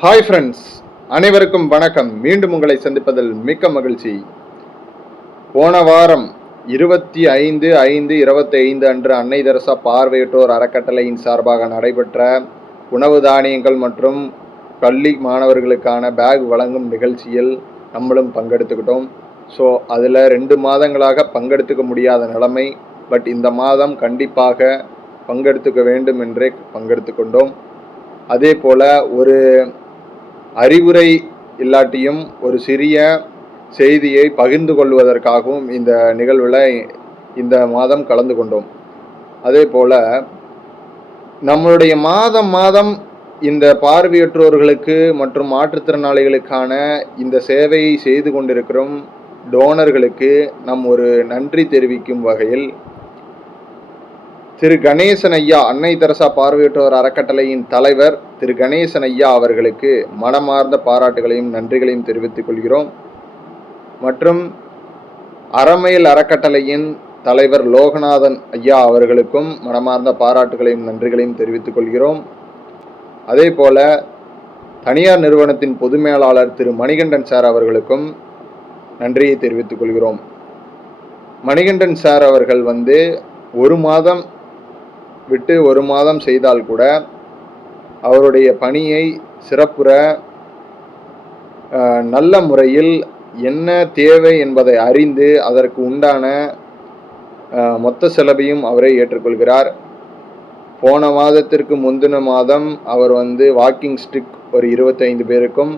Hi friends, அனைவருக்கும் வணக்கம். மீண்டும் உங்களை சந்திப்பதில் மிக்க மகிழ்ச்சி. போன வாரம் 25/5/25 அன்று அன்னை தெரசா பார்வையற்றோர் அறக்கட்டளையின் சார்பாக நடைபெற்ற உணவு தானியங்கள் மற்றும் பள்ளி மாணவர்களுக்கான பேக் வழங்கும் நிகழ்ச்சியில் நம்மளும் பங்கெடுத்துக்கிட்டோம். ஸோ அதில் 2 மாதங்களாக பங்கெடுத்துக்க முடியாத நிலைமை. பட் இந்த மாதம் கண்டிப்பாக பங்கெடுத்துக்க வேண்டும் என்றே பங்கெடுத்து கொண்டோம். அதே போல் ஒரு அறிவுரை இல்லாட்டியும் ஒரு சிறிய செய்தியை பகிர்ந்து கொள்வதற்காகவும் இந்த நிகழ்வில் இந்த மாதம் கலந்து கொண்டோம். அதே போல் நம்மளுடைய மாதம் இந்த பார்வையற்றோர்களுக்கு மற்றும் மாற்றுத்திறனாளிகளுக்கான இந்த சேவையை செய்து கொண்டிருக்கிறோம் டோனர்களுக்கு நம் ஒரு நன்றி தெரிவிக்கும் வகையில் திரு கணேசன் ஐயா, அன்னை தெரசா பார்வையற்றோர் அறக்கட்டளையின் தலைவர் திரு கணேசன் ஐயா அவர்களுக்கு மனமார்ந்த பாராட்டுகளையும் நன்றிகளையும் தெரிவித்துக் கொள்கிறோம். மற்றும் அறமையில் அறக்கட்டளையின் தலைவர் லோகநாதன் ஐயா அவர்களுக்கும் மனமார்ந்த பாராட்டுகளையும் நன்றிகளையும் தெரிவித்துக் கொள்கிறோம். அதே போல தனியார் நிறுவனத்தின் பொது மேலாளர் திரு மணிகண்டன் சார் அவர்களுக்கும் நன்றியை தெரிவித்துக் கொள்கிறோம். மணிகண்டன் சார் அவர்கள் ஒரு மாதம் விட்டு ஒரு மாதம் செய்தால் கூட அவருடைய பணியை சிறப்புற நல்ல முறையில் என்ன தேவை என்பதை அறிந்து அதற்கு உண்டான மொத்த செலவையும் அவரே ஏற்றுக்கொள்கிறார். போன மாதத்திற்கு முந்தின மாதம் அவர் வாக்கிங் ஸ்டிக் ஒரு 25 பேருக்கும்,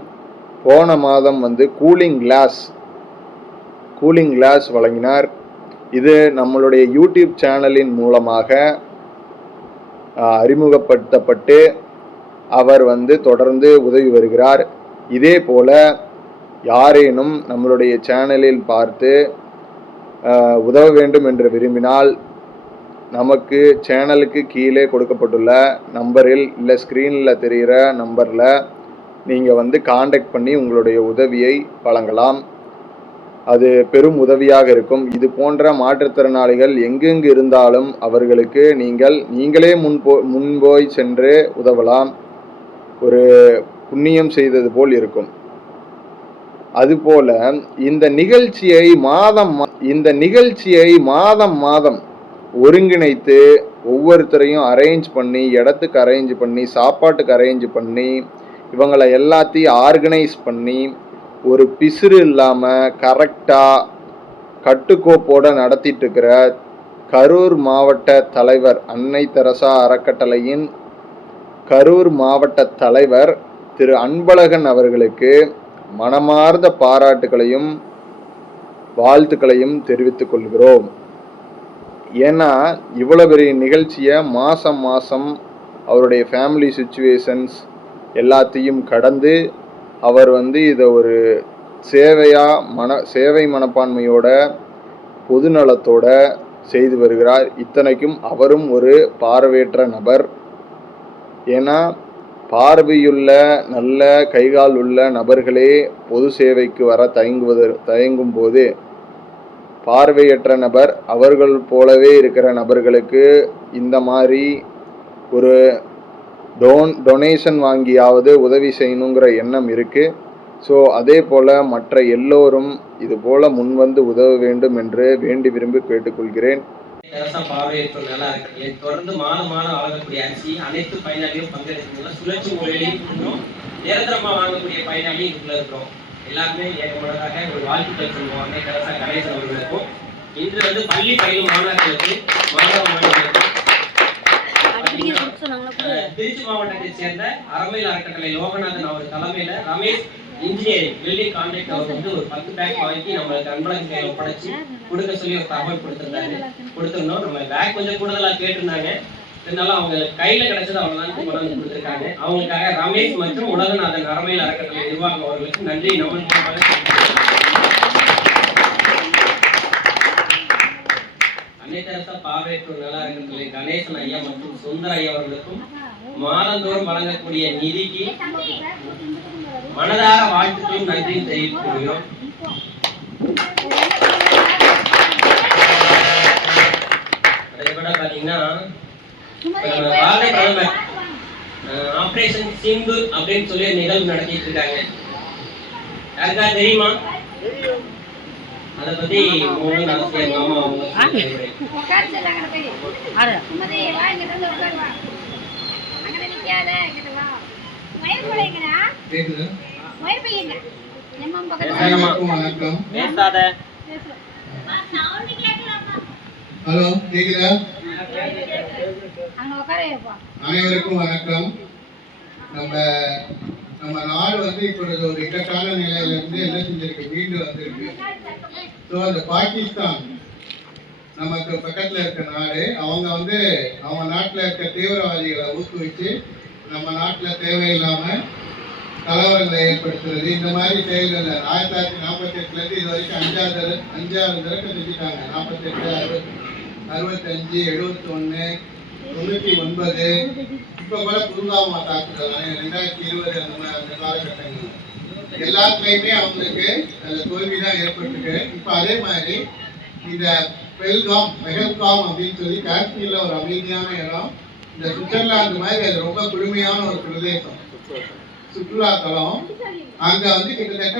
போன மாதம் கூலிங் கிளாஸ் வழங்கினார். இது நம்மளுடைய யூடியூப் சேனலின் மூலமாக அறிமுகப்படுத்தப்பட்டு அவர் தொடர்ந்து உதவி வருகிறார். இதே போல யாரேனும் நம்மளுடைய சேனலில் பார்த்து உதவ வேண்டும் என்று விரும்பினால் நமக்கு சேனலுக்கு கீழே கொடுக்கப்பட்டுள்ள நம்பரில் இல்லை ஸ்க்ரீனில் தெரிகிற நம்பரில் நீங்கள் காண்டாக்ட் பண்ணி உங்களுடைய உதவியை வழங்கலாம். அது பெரும் உதவியாக இருக்கும். இது போன்ற மாற்றுத்திறனாளிகள் எங்கெங்கு இருந்தாலும் அவர்களுக்கு நீங்களே முன்போய் சென்று உதவலாம். ஒரு புண்ணியம் செய்தது போல் இருக்கும். அதுபோல இந்த நிகழ்ச்சியை மாதம் ஒருங்கிணைத்து ஒவ்வொருத்தரையும் அரேஞ்ச் பண்ணி, இடத்துக்கு அரேஞ்ச் பண்ணி, சாப்பாட்டுக்கு அரேஞ்ச் பண்ணி, இவங்களை எல்லாத்தையும் ஆர்கனைஸ் பண்ணி ஒரு பிசுறு இல்லாமல் கரெக்டாக கட்டுக்கோப்போடு நடத்திட்டு இருக்கிற கரூர் மாவட்ட தலைவர், அன்னை தெரசா அறக்கட்டளையின் கரூர் மாவட்ட தலைவர் திரு அன்பழகன் அவர்களுக்கு மனமார்ந்த பாராட்டுகளையும் வாழ்த்துக்களையும் தெரிவித்துக் கொள்கிறோம். ஏன்னா இவ்வளோ பெரிய நிகழ்ச்சியை மாதம் அவருடைய ஃபேமிலி சுச்சுவேஷன்ஸ் எல்லாத்தையும் கடந்து அவர் இதை ஒரு சேவை மனப்பான்மையோட பொதுநலத்தோட செய்து வருகிறார். இத்தனைக்கும் அவரும் ஒரு பார்வையற்ற நபர். ஏன்னா பார்வையுள்ள நல்ல கைகால் உள்ள நபர்களே பொது சேவைக்கு வர தயங்கும் போது பார்வையற்ற நபர் அவர்கள் போலவே இருக்கிற நபர்களுக்கு இந்த மாதிரி ஒரு டொனேஷன் வாங்கியாவது உதவி செய்யணுங்கிற எண்ணம் இருக்குது. ஸோ அதே போல் மற்ற எல்லோரும் இது போல் முன்வந்து உதவ வேண்டும் என்று வேண்டி விரும்பி கேட்டுக்கொள்கிறேன். பார்வையற்றோர் நல்லா இருக்கு. தொடர்ந்து மாதம் வழங்கக்கூடிய அரிசி அனைத்து பயனாளியும் பங்கெடுத்து சுழற்சி முறையிலையும் நிரந்தரமா வாங்கக்கூடிய பயனாளியும் இதுக்குள்ள இருக்கிறோம். எல்லாருமே ஏகமனதாக ஒரு வாழ்த்துக்கள் சொல்லுவோம் அன்னை தெரசா கணேசன் அவர்களுக்கும். இன்று பள்ளி பயிலும் மாணவர்களுக்கு திருச்சி மாவட்டத்தை சேர்ந்த அறமையில் அறக்கட்டளை லோகநாதன் அவர் தலைமையில ரமேஷ் இன்ஜினியரிங் பில்டிங் கான்ட்ராக்ட் அவர் ஒரு 10 பேக் வாங்கி நம்மளுக்கு அன்பழகன் கையில் ஒப்படைச்சு கொடுக்க சொல்லி ஒரு தகவல் கொடுத்துருந்தோம். நம்ம பேக் கொஞ்சம் கூடுதலா கேட்டிருந்தாங்க. இருந்தாலும் அவங்க கையில கிடைச்சது அவ்வளவுதான் கொண்டாந்து கொடுத்துருக்காங்க. அவங்களுக்காக ரமேஷ் மற்றும் உலகநாதன் அறமையில் அறக்கட்டளை நிர்வாகம் அவர்களுக்கு நன்றி. அன்னை தெரசா பார்வையற்றோர் நல அறக்கட்டளை கணேசன் ஐயா மற்றும் சுந்தர ஐயா அவர்களுக்கும் மாதந்தோறும் வழங்கக்கூடிய நிதிக்கு மனதார வாழ்த்துக்களும் நன்றியும் தெரிவித்துக் கொள்கிறோம். அதே கூட பாத்தீங்கன்னா பாரத பிரதமர் ஆபரேஷன் சிந்து அப்படின்னு சொல்லி ஒரு நிகழ்வு நடத்திட்டு இருக்காங்க. யாருக்கா தெரியுமா? அதை பத்தி மாமா ஹலோ, கேக்குதா? அனைவருக்கும் வணக்கம். நம்ம நாடு வந்து இப்பொழுது ஒரு இக்கட்டான நிலையில இருந்து என்ன செஞ்சிருக்கு, மீண்டு வந்திருக்கு. ஸோ அந்த பாகிஸ்தான் நமக்கு பக்கத்துல இருக்க நாடு, அவங்க நாட்டுல இருக்க தீவிரவாதிகளை ஊக்குவிச்சு நம்ம நாட்டுல தேவையில்லாம கலவரங்களை ஏற்படுத்துறது, இந்த மாதிரி செயல்கள் 1948 இருந்து இது வரைக்கும் அஞ்சாவது தடவை செஞ்சுட்டாங்க. 48, 65, 71, 99, இப்போ கூட புல்வாமா தாக்குதல் 2020 அந்த காலகட்டங்கள் எல்லாத்துலேயுமே அவங்களுக்கு அந்த தோல்விதான் ஏற்பட்டுருக்கு. இப்போ அதே மாதிரி இந்த பெஹல்காம் அப்படின்னு சொல்லி காஷ்மீர்ல ஒரு அமைதியான இடம், இந்த சுவிட்சர்லாந்து மாதிரி அது ரொம்ப குளுமையான ஒரு பிரதேசம், சுற்றுலா தலம். அங்க வந்து கிட்டத்தட்ட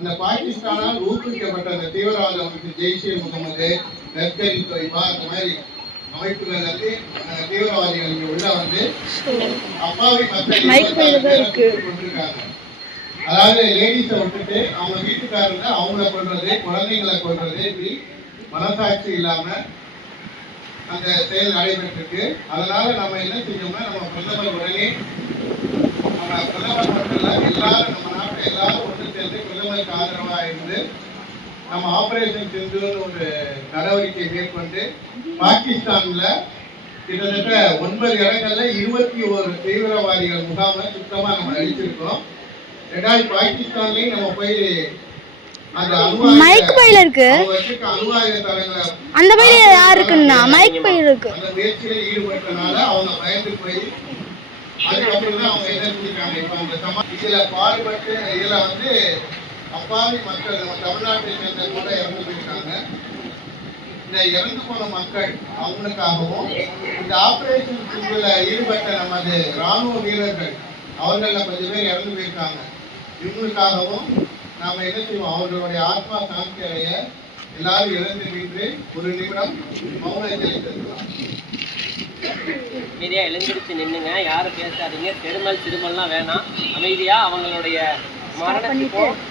அந்த பாகிஸ்தானால் ஊக்குவிக்கப்பட்ட அந்த தீவிரவாத அமைப்பு ஜெய்ஷே முகமது, லஷ்கர்-இ தொய்பா அந்த மாதிரி அமைப்புகள் வந்து தீவிரவாதிகள் இங்க உள்ள வந்து அப்பாவி மக்கள் கொண்டிருக்காங்க. அதாவது லேடிஸை விட்டுட்டு அவங்க வீட்டுக்காரங்க அவங்கள கொள்றது, குழந்தைங்களை கொள்றது, இப்படி மனசாட்சி இல்லாம அந்த செயல் நடைபெற்றிருக்கு. அதனால நம்ம என்ன செஞ்சோம்னா, நம்ம பிரதமர் உடனே, நம்ம பிரதமர் மட்டும் இல்ல, எல்லாரும் நம்ம நாட்டை எல்லாரும் ஒன்று சேர்ந்து பிரதமருக்கு ஆதரவா இருந்து நம்ம ஆபரேஷன் சிந்துன்னு ஒரு நடவடிக்கை மேற்கொண்டு பாகிஸ்தான்ல கிட்டத்தட்ட 9 இடங்கள்ல 21 தீவிரவாதிகள் முகாமை சுத்தமா நம்ம அழிச்சிருக்கோம். ரெண்டாவது பாகிஸ்தான்லயும் நம்ம போய் அந்த மைக் பையில இருக்கு, அணுவாயுத தளங்களை அந்த பையில யாருக்குன்னா மைக் பையில இருக்கு, அந்த முயற்சியில ஈடுபட்டனால அவங்க பயந்து போய் அதுக்கப்புறம் தான் அவங்க என்ன செஞ்சிருக்காங்க. இப்ப அந்த இதுல பாடுபட்டு இதுல வந்து அப்பாவி மக்கள் நம்ம தமிழ்நாட்டை சேர்ந்த கூட இறந்து போயிருக்காங்க. இந்த இறந்து போன மக்கள் அவங்களுக்காகவும், இந்த ஆபரேஷன் சிந்துல ஈடுபட்ட நமது ராணுவ வீரர்கள் அவர்கள கொஞ்சம் பேர் இறந்து போயிருக்காங்க, இவங்களுக்காகவும் நாம என்ன செய்வோம், அவர்களுடைய ஆத்மா சாந்தி அடைய எல்லாரும் இழந்து நின்று ஒரு நிமிடம் மௌனத்தை செலுத்தலாம். அமைதியா எழுந்திருச்சு நின்னுங்க, யாரும் பேசாதீங்க, பெருமல் திருமல்லாம் வேணாம், அமைதியா அவங்களுடைய மரணத்துக்கு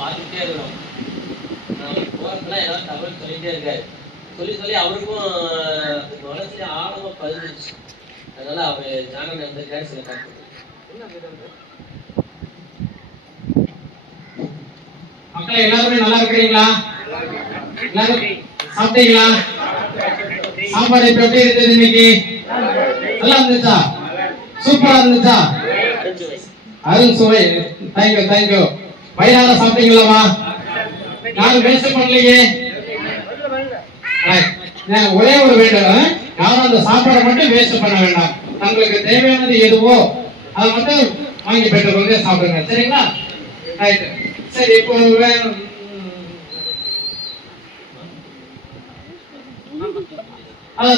பார்த்துட்டே இருக்கிறோம். போறதுலாம் ஏதாவது தகவல் சொல்லிட்டே இருக்காரு, சொல்லி அவருக்கும் மனசுல ஆழமா பதிஞ்சிச்சு. அதனால அவர் சேனல் வந்திருக்காரு. சில கருத்து மக்கள் எல்லாருமே நல்லா இருக்கிறீங்களா? எல்லாரும் சாப்பிட்டீங்களா? சாப்பாடு இப்ப எப்படி இருந்தது? இன்னைக்கு நல்லா இருந்துச்சா? சூப்பரா இருந்துச்சா? அருண் சுவை. தேங்க்யூ. வயிறார சாப்பிட்டீங்களாமா? யாரும் வேஸ்ட் பண்ணலையே. ஒரே ஒரு வேண்டும், யாரும் அந்த சாப்பாடை மட்டும் வேஸ்ட் பண்ண வேண்டாம். உங்களுக்கு தேவையானது எதுவோ அதை மட்டும் வாங்கி பெற்றுக்கொண்டு சாப்பிடுங்க. சரிங்களா? ரைட். சரி, இப்போ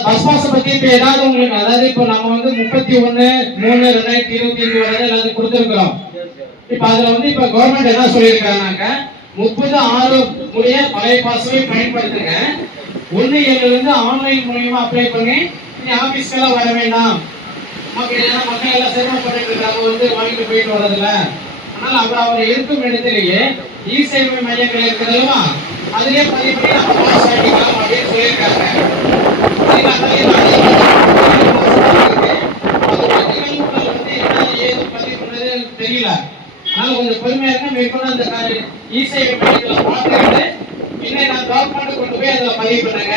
பஸ் பாஸை பத்தி இப்ப ஏதாவது உங்களுக்கு, அதாவது இப்போ நம்ம வந்து 31/3/2025 வரை எல்லாத்தையும் கொடுத்துருக்கிறோம். இப்ப அதுல வந்து இப்ப கவர்மெண்ட் என்ன சொல்லியிருக்காங்கன்னாக்க 30/6 முடிய பழைய பாஸை பயன்படுத்துங்க. 1/7 ஆன்லைன் மூலியமா அப்ளை பண்ணி நீங்க ஆபீஸ்க்கெல்லாம் வர வேண்டாம். மக்கள் எல்லாம் சிரமப்பட்டு இருக்காங்க வந்து வாங்கிட்டு போயிட்டு வர்றதுல. அதனால அவர் இருக்கும் இடத்திலேயே இ-சேவை மையங்கள் இருக்குதுல்லவா, அதுலயே பதிவு பண்ணி நம்ம பாஸ் வாங்கிக்கலாம் அப்படின்னு சொல்லியிருக்காங்க. தெரியல, அதனால கொஞ்சம் பொறுமையா இருக்க மேற்கொண்டு அந்த இ-சேவை மையங்களை பார்த்துக்கிட்டு இன்னும் நான் கவர்மெண்ட் கொண்டு போய் அதில் பதிவு பண்ணுங்க,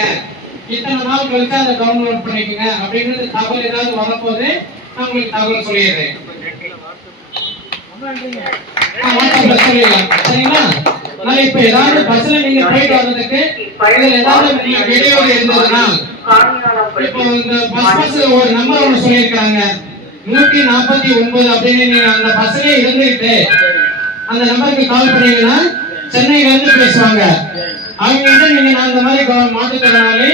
இத்தனை நாள் கழிச்சு அதை டவுன்லோட் பண்ணிக்கோங்க அப்படிங்கிறது தகவல் ஏதாவது வரும்போது நான் உங்களுக்கு தகவல் சொல்லிடுறேன். வாட்ஸ்அப்ல சொல்லிடலாம், சரிங்களா? அதனால இப்ப ஏதாவது பஸ்ல நீங்க போயிட்டு வர்றதுக்கு இதுல ஏதாவது உங்களுக்கு இடையூறு இருந்ததுன்னா, இப்போ இந்த பஸ் ஒரு நம்பர் ஒன்று சொல்லியிருக்காங்க 149 அப்படின்னு. நீங்க அந்த பஸ்லயே இருந்துகிட்டு அந்த நம்பருக்கு கால் பண்ணீங்கன்னா சென்னையில இருந்து பேசுவாங்க. அவங்க கிட்ட நீங்க நான் இந்த மாதிரி மாற்றுத்திறனாளி,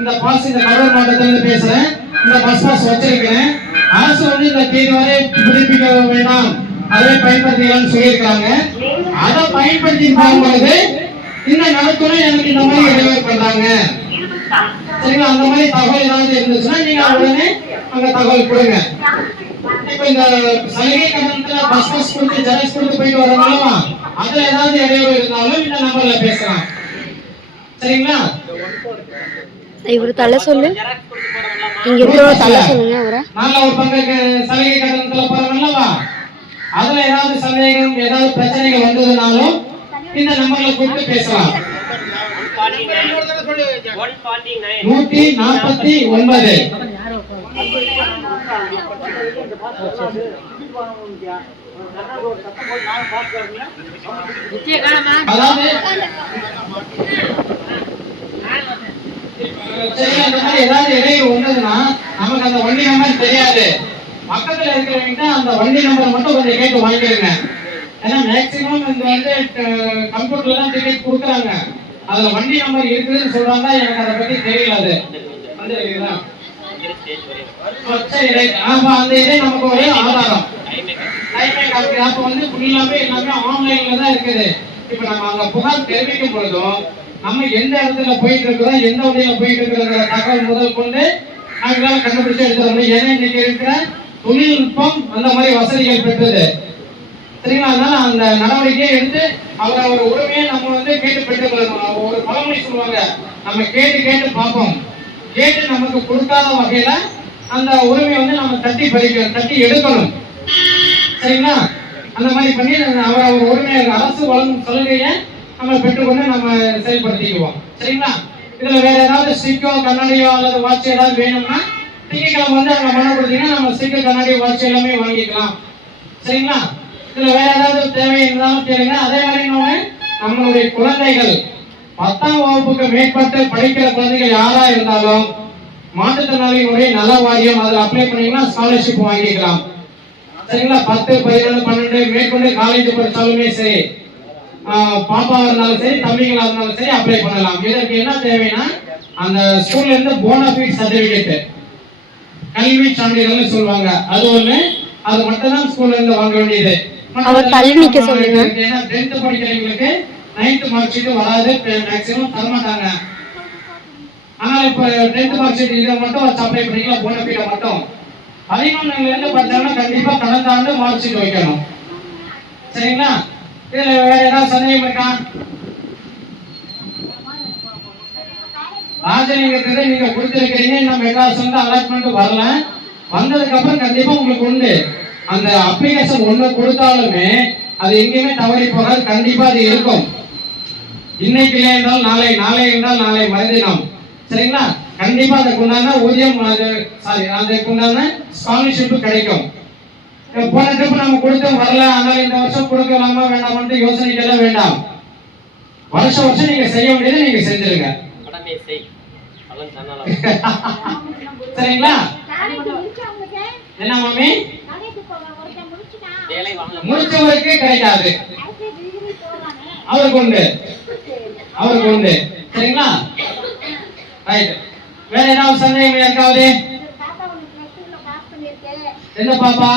இந்த பாஸ் இந்த கடலூர் மாவட்டத்துல இருந்து பேசுறேன், இந்த பஸ் பாஸ் வச்சிருக்கிறேன், அரசு வந்து இந்த தேதி வரை புதுப்பிக்க வேண்டாம், அதை பயன்படுத்திக்கலாம்னு சொல்லியிருக்காங்க. அதை பயன்படுத்தி பார்க்கும்போது இந்த நடத்துறை எனக்கு இந்த மாதிரி இடையூறு பண்றாங்க, சரிங்களா? அந்த மாதிரி தகவல் ஏதாவது இருந்துச்சுன்னா நீங்க உடனே அங்க தகவல் கொடுங்க. இப்ப இந்த சலுகை கட்டணத்துல பஸ் கொடுத்து ஜெராக்ஸ் கொடுத்து போயிட்டு வரவங்களா, அதுல ஏதாவது இடையூறு இருந்தாலும் இந்த நம்பர்ல பேசலாம், சரிங்களா? இவரு தலை சொல்லு, இங்க இருக்கிற தலை சொல்லுங்க. அவரை நல்ல ஒரு பங்கு சலுகை கட்டணத்துல போறவங்களா, அதுல ஏதாவது சந்தேகம் ஏதாவது பிரச்சனைகள் வந்ததுனாலும் இந்த நம்பர்ல கூப்பிட்டு பேசலாம். 149. அதாவது சரி, அந்த மாதிரி ஏதாவது இடையூறு வந்ததுன்னா நமக்கு அந்த வண்டி நம்பர் தெரியாது, பக்கத்துல இருக்கிறவங்க அந்த வண்டி நம்பர் மட்டும் கொஞ்சம் கேட்டு வாங்கிடுங்க. ஏன்னா மேக்சிமம் இந்த வந்து கம்ப்யூட்டர்ல தான் டிக்கெட் கொடுக்குறாங்க, அதுல வண்டி நம்பர் இருக்குதுன்னு சொல்றாங்க, எனக்கு அதை பத்தி தெரியல. அது சரி, ரைட். அந்த இதே நமக்கு ஒரு ஆதாரம் அப்ப வந்து ஃபுல்லாவே எல்லாமே ஆன்லைன்ல தான் இருக்குது. இப்ப நம்ம அங்க புகார் தெரிவிக்கும் பொழுதும் நம்ம எந்த இடத்துல போயிட்டு இருக்கிறோம், எந்த வழியில போயிட்டு இருக்கிற தகவல் முதல் கொண்டு நாங்களால கண்டுபிடிச்சு எடுத்துறோம். ஏன்னா இன்னைக்கு இருக்கிற தொழில்நுட்பம் அந்த மாதிரி வசதிகள் பெற்றது, சரிங்களா? அதனால அந்த நடவடிக்கையை எடுத்து அவர் உரிமையை நம்ம வந்து கேட்டு பெற்றுக்கொள்ளணும். ஒரு பழமொழி சொல்லுவாங்க, நம்ம கேட்டு கேட்டு பார்ப்போம், கேட்டு நமக்கு கொடுக்காத வகையில அந்த உரிமையை வந்து நம்ம தட்டி எடுக்கணும், சரிங்களா? அந்த மாதிரி பண்ணி அவர் உரிமையை அரசு வழங்கும் சலுகையை நம்ம பெற்றுக்கொண்டு நம்ம செயல்படுத்திக்குவோம், சரிங்களா? இதுல வேற ஏதாவது ஸ்டிக்கோ கண்ணாடியோ அல்லது வாட்ச் ஏதாவது வேணும்னா திங்கக்கிழமை வந்து அங்க மன கொடுத்தீங்கன்னா நம்ம ஸ்டிக்கர் கண்ணாடி வாட்ச் எல்லாமே வாங்கிக்கலாம், சரிங்களா? இதுல வேற ஏதாவது தேவை இருந்தாலும் கேளுங்க. அதே மாதிரி நம்மளுடைய குழந்தைகள் 10ஆம் வகுப்புக்கு மேற்பட்டு படிக்கிற குழந்தைகள் யாரா இருந்தாலும் மாற்றுத்திறனாளிகளுடைய நல வாரியம் அதில் அப்ளை பண்ணீங்கன்னா ஸ்காலர்ஷிப் வாங்கிக்கலாம், சரிங்களா? 10, 11, 12 மேற்கொண்டு காலேஜ் படிச்சாலுமே சரி, பாப்பா இருந்தாலும் சரி தம்பிகளா இருந்தாலும் சரி அப்ளை பண்ணலாம். இதற்கு என்ன தேவைன்னா அந்த ஸ்கூல்ல இருந்து போனஃபைட் சர்டிபிகேட், கல்வி சான்றிதழ்னு சொல்லுவாங்க, அது ஒண்ணு, அது மட்டும் தான் ஸ்கூல்ல இருந்து வாங்க வேண்டியது. அவர் தள்ளி நிக்க சொல்லுங்க. ஏன்னா 10th படிக்கிறவங்களுக்கு 9th மார்க் ஷீட் வராது, மேக்ஸிமம் தர மாட்டாங்க. ஆனா இப்ப 10th மார்க் ஷீட் இதை மட்டும் அப்ளை பண்ணிக்கலாம், போனஃபைட மட்டும். 11ல இருந்து படிச்சாங்கன்னா கண்டிப்பா கடந்த ஆண்டு மார்க் ஷீட் வைக்கணும், சரிங்களா? இதுல வேற ஏதாவது சந்தேகம் இருக்கா? ராஜலிங்கத்தை நீங்க கொடுத்திருக்கிறீங்க, நம்ம மெட்ராஸ் வந்து அலாட்மெண்ட் வரல, வந்ததுக்கு அப்புறம் கண்டிப்பா உங்களுக்கு உண்டு. அந்த அப்ளிகேஷன் ஒண்ணு கொடுத்தாலுமே அது எங்கேயுமே தவறி போகாது, கண்டிப்பா அது இருக்கும். இன்னைக்கு இல்லை என்றால் நாளை, நாளை என்றால் நாளை மறுதினம், சரிங்களா? கண்டிப்பா அதுக்கு உண்டான ஊதியம், அதுக்கு உண்டான ஸ்காலர்ஷிப் கிடைக்கும். போன ட்ரிப் நம்ம கொடுத்தோம் வரல, அதனால இந்த வருஷம் கொடுக்கலாமா வேண்டாமான்னு யோசனைக்கெல்லாம் வேண்டாம். வருஷம் வருஷம் நீங்க செய்ய வேண்டியதை நீங்க செஞ்சிருங்க, சரிங்களா? என்ன மாமி, முடிச்சவருக்கு கிடைக்காது, அவருக்கு உண்டு, அவருக்கு உண்டு. சரிங்களா? ரைட். வேற ஏதாவது சந்தேகம் இருக்காது? என்ன பாப்பா?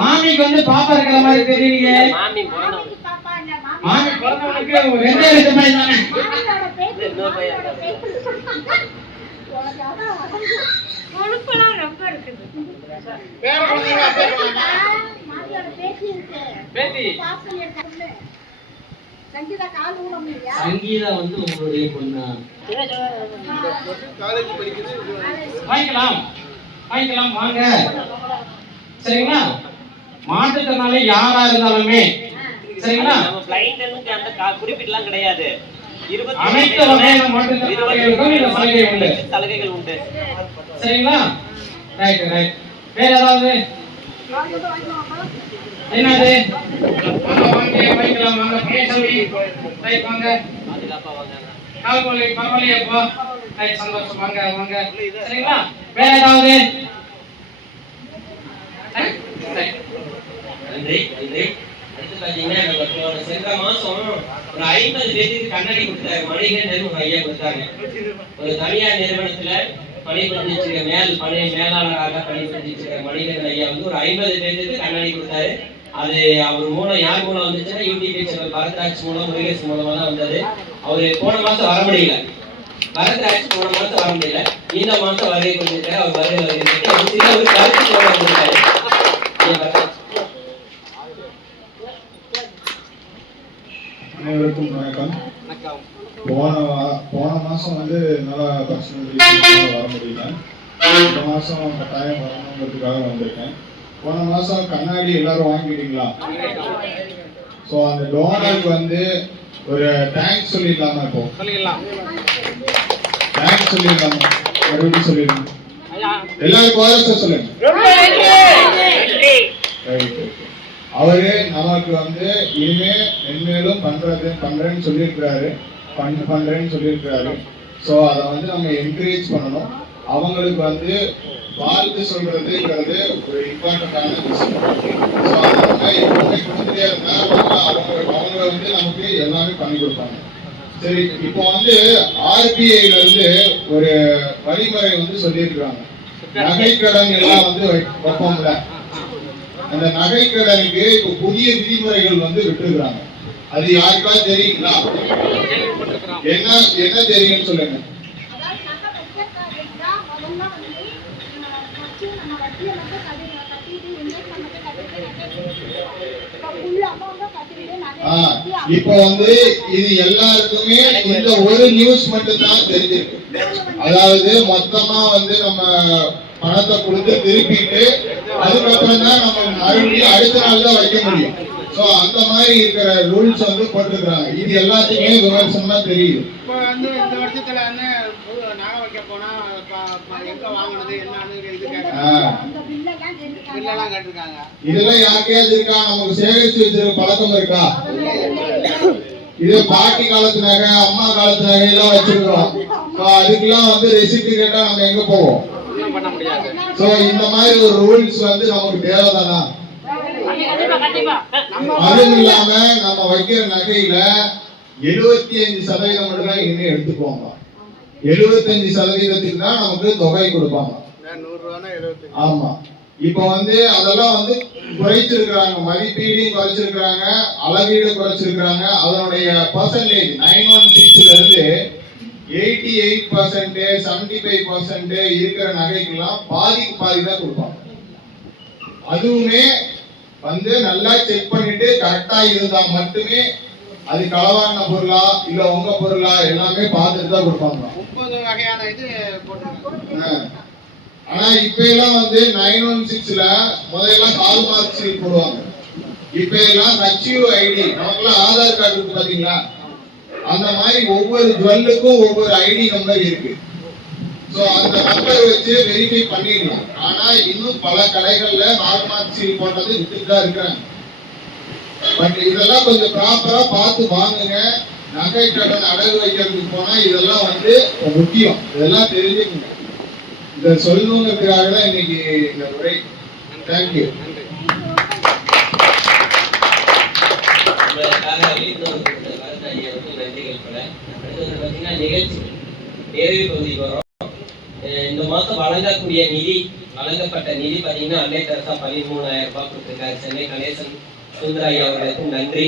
மாமிக்கு வந்து பாப்பா இருக்கிற மாதிரி தெரியலையே. மாமி பிறந்தவனுக்கு ரெண்டே ரெண்டு பையன் தானே. சங்கீதா வந்து உங்களுடைய பொண்ணா? வாங்கிக்கலாம், வாங்கிக்கலாம், வாங்க. சரிங்களா? மாற்றுத்திறனாளி யாரா இருந்தாலுமே சரிங்களா? குறிப்பிடலாம் கிடையாது. அனைத்து வகையான மாற்றுத்திறனாளிகளுக்கும் இந்த சலுகை உண்டு, சலுகைகள் உண்டு. சரிங்களா? Right right. வேற ஏதாவது என்னது? வாங்க வாங்கிக்கலாம், வாங்க பழனிசாமி. ரைட் வாங்க. கால்கோலி பரவாயில்லையப்பா. ரைட் சந்தோஷம், வாங்க வாங்க. சரிங்களா? வேற ஏதாவது? நன்றி நன்றி. அடுத்து பாத்தீங்கன்னா சென்ற மாசம் ஒரு 50 பேருக்கு கண்ணாடி கொடுத்தாரு. மணிகண்டன் ஒரு ஐயா கொடுத்தாங்க. ஒரு தனியார் நிறுவனத்துல பணிபுரிஞ்சிருக்கிற மேலாளராக பணிபுரிஞ்சிருக்கிற மணிகண்டன் ஐயா வந்து ஒரு 50 பேருக்கு கண்ணாடி கொடுத்தாரு. அது அவர் மூலம் யார் மூலம் வந்துச்சுன்னா யூடியூப் சேனல் பரத்ராஜ் மூலம், முருகேஷ் மூலமா தான் வந்தது. அவரு போன மாசம் வர முடியல. பரத்ராஜ் போன மாசம் வர முடியல. இந்த மாசம் வருகை கொண்டிருக்காரு. அவர் வருகை வருகிறது. அவர் சில ஒரு கருத்து சொல்ல வந்திருக்காரு. அனைவருக்கும் வணக்கம். போன மாசம் வந்து நல்லா பர்சனல் வர முடியல. இந்த மாசம் கட்டாயம் வரணுங்கிறதுக்காக வந்திருக்கேன். போன மாசம் கண்ணாடி எல்லாரும் வாங்கிட்டீங்களா? ஸோ அந்த டோனருக்கு வந்து ஒரு தேங்க்ஸ் சொல்லிடலாமா? இப்போ தேங்க்ஸ் சொல்லிடலாமா? மறுபடியும் சொல்லிடலாம். எல்லாருக்கும் வாரத்தை சொல்லுங்க. அவரு நமக்கு வந்து இனிமே மென்மேலும் பண்றேன்னு சொல்லியிருக்கிறாரு. பண்றேன்னு சொல்லியிருக்கிறாரு. ஸோ அதை வந்து நம்ம என்கரேஜ் பண்ணணும். அவங்களுக்கு வந்து வாழ்த்து சொல்றதுங்கிறது ஒரு இம்பார்ட்டன்டான விஷயம். ஸோ அதனால எப்பவுமே கொடுத்துட்டே இருந்தா அவங்க வந்து நமக்கு எல்லாமே பண்ணி கொடுப்பாங்க. சரி, இப்போ வந்து RBIல இருந்து ஒரு வழிமுறை வந்து சொல்லியிருக்கிறாங்க. நகைக்கடன் எல்லாம் வந்து வைப்போம்ல, அந்த நகைக்கடனுக்கு இப்போ புதிய விதிமுறைகள் வந்து விட்டுருக்காங்க. அது யாருக்காவது தெரியுங்களா? என்ன தெரியும்னு சொல்லுங்க. இப்போ வந்து இது எல்லாருக்குமே இந்த ஒரு நியூஸ் மட்டும் தான் தெரிஞ்சிருக்கு. அதாவது மொத்தமா வந்து நம்ம பணத்தை கொடுத்து திருப்பிட்டு அதுக்கப்புறம் தான் நம்ம மறுபடியும் அடுத்த நாள் தான் வைக்க முடியும். சோ அந்த மாதிரி இருக்கிற ரூல்ஸ் வந்து போட்டுருக்காங்க. இது எல்லாத்துக்குமே விமர்சனமா தெரியுது. இப்போ வந்து இந்த வருஷத்துல வந்து நகை வைக்க போனா எங்க வாங்கினது என்னன்னு இது பில்லெல்லாம் கேட்டிருக்காங்க. இதெல்லாம் யாருக்கையாவது இருக்கா? நமக்கு சேகரிச்சு வச்சிருக்க பழக்கம் இருக்கா? இது பாட்டி காலத்து நகை, அம்மா காலத்து நகை எல்லாம் வச்சிருக்கிறோம். அதுக்கெல்லாம் வந்து ரெசிப்ட் கேட்டா நம்ம எங்க போவோம்? சோ இந்த மாதிரி ஒரு ரூல்ஸ் வந்து நமக்கு தேவைதானா? அதுவும் இல்லாம நம்ம வைக்கிற நகையில 75% மட்டும் தான் இனிமே எடுத்துக்குவாங்க. 75% தான் நமக்கு தொகை கொடுப்பாங்க. ஆமா, இப்ப வந்து அதெல்லாம் வந்து குறைச்சிருக்கிறாங்க. மதிப்பீடையும் குறைச்சிருக்கிறாங்க, அளவீடு குறைச்சிருக்கிறாங்க. அதனுடைய பர்சன்டேஜ் 916 இருந்து 88%, 75% இருக்கிற நகைக்கெல்லாம் பாதிக்கு பாதி தான் கொடுப்பாங்க. அதுவுமே வந்து நல்லா செக் பண்ணிட்டு கரெக்டா இருந்தா மட்டுமே அது களவான பொருளா இல்ல உங்க பொருளா எல்லாமே பார்த்துட்டு தான் கொடுப்பாங்க. 30 வகையான இது போட்டுருக்காங்க. ஆனா இப்ப எல்லாம் வந்து 916ல முதல்ல கால் மார்க் சீல் போடுவாங்க. இப்ப எல்லாம் HUID, நமக்குலாம் ஆதார் கார்டு இருக்கு பாத்தீங்களா? அந்த மாதிரி ஒவ்வொரு ஜுவல்லுக்கும் ஒவ்வொரு ஐடி நம்பர் இருக்கு. சோ அந்த நம்பர் வச்சு வெரிஃபை பண்ணிடலாம். ஆனா இன்னும் பல கடைகள்ல கால் மார்க் சீல் போட்டது விட்டுட்டு தான் இருக்கிறாங்க. பட் இதெல்லாம் கொஞ்சம் ப்ராப்பரா பார்த்து வாங்குங்க. நகை கடன் அடகு வைக்கிறதுக்கு போனா இதெல்லாம் வந்து முக்கியம். இதெல்லாம் தெரிஞ்சுக்கணும். இதை சொல்லணுங்கிறதுக்காக தான் இன்னைக்கு இந்த உரை. தேங்க்யூ. உங்களுக்காக போல. அடுத்து வந்து பார்த்தீங்கன்னா நிகழ்ச்சிகள் நிறைவு பகுதிக்கு வரும். இந்த மாதம் வழங்கக்கூடிய நிதி, வழங்கப்பட்ட நிதி பார்த்தீங்கன்னா அன்னை தெரசா 13,000 ரூபாய் கொடுத்திருக்காரு. சென்னை கணேசன் சுந்தராய் அவர்களுக்கும் நன்றி.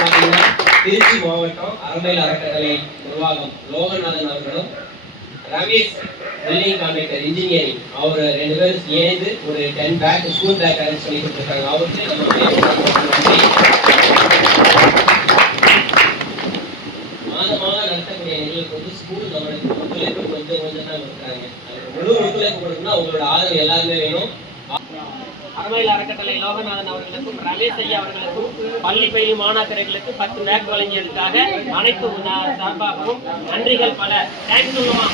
பார்த்தீங்கன்னா திருச்சி மாவட்டம் அறமையில் அறக்கட்டளை நிர்வாகம் லோகநாதன் அவர்களும் ரமேஷ் பில்டிங் கான்ட்ராக்டர் இன்ஜினியரிங் அவர் 2 பேரும் சேர்ந்து ஒரு 10 பேக் ஸ்கூல் பேக் அரேஞ்ச் பண்ணி கொடுத்துருக்காங்க. அவருக்கு நன்றி. மாதமாக நடத்தக்கூடிய நிகழ்வுக்கு வந்து ஸ்கூல் நம்மளுக்கு ஒத்துழைப்பு கொஞ்சம் கொஞ்சம் தான் கொடுக்குறாங்க. முழு ஒத்துழைப்பு கொடுக்கணும்னா அவங்களோட ஆதரவு எல்லாருமே வேணும். அறமையில் அறக்கட்டளை லோகநாதன் அவர்களுக்கும் ரமேஷ் ஐயா அவர்களுக்கும் பள்ளி பயிலும் மாணாக்கர்களுக்கு 10 பேக் வழங்கியதற்காக அனைத்து சார்பாகவும் நன்றிகள் பல. தேங்க்ஸ் சொல்லுமா?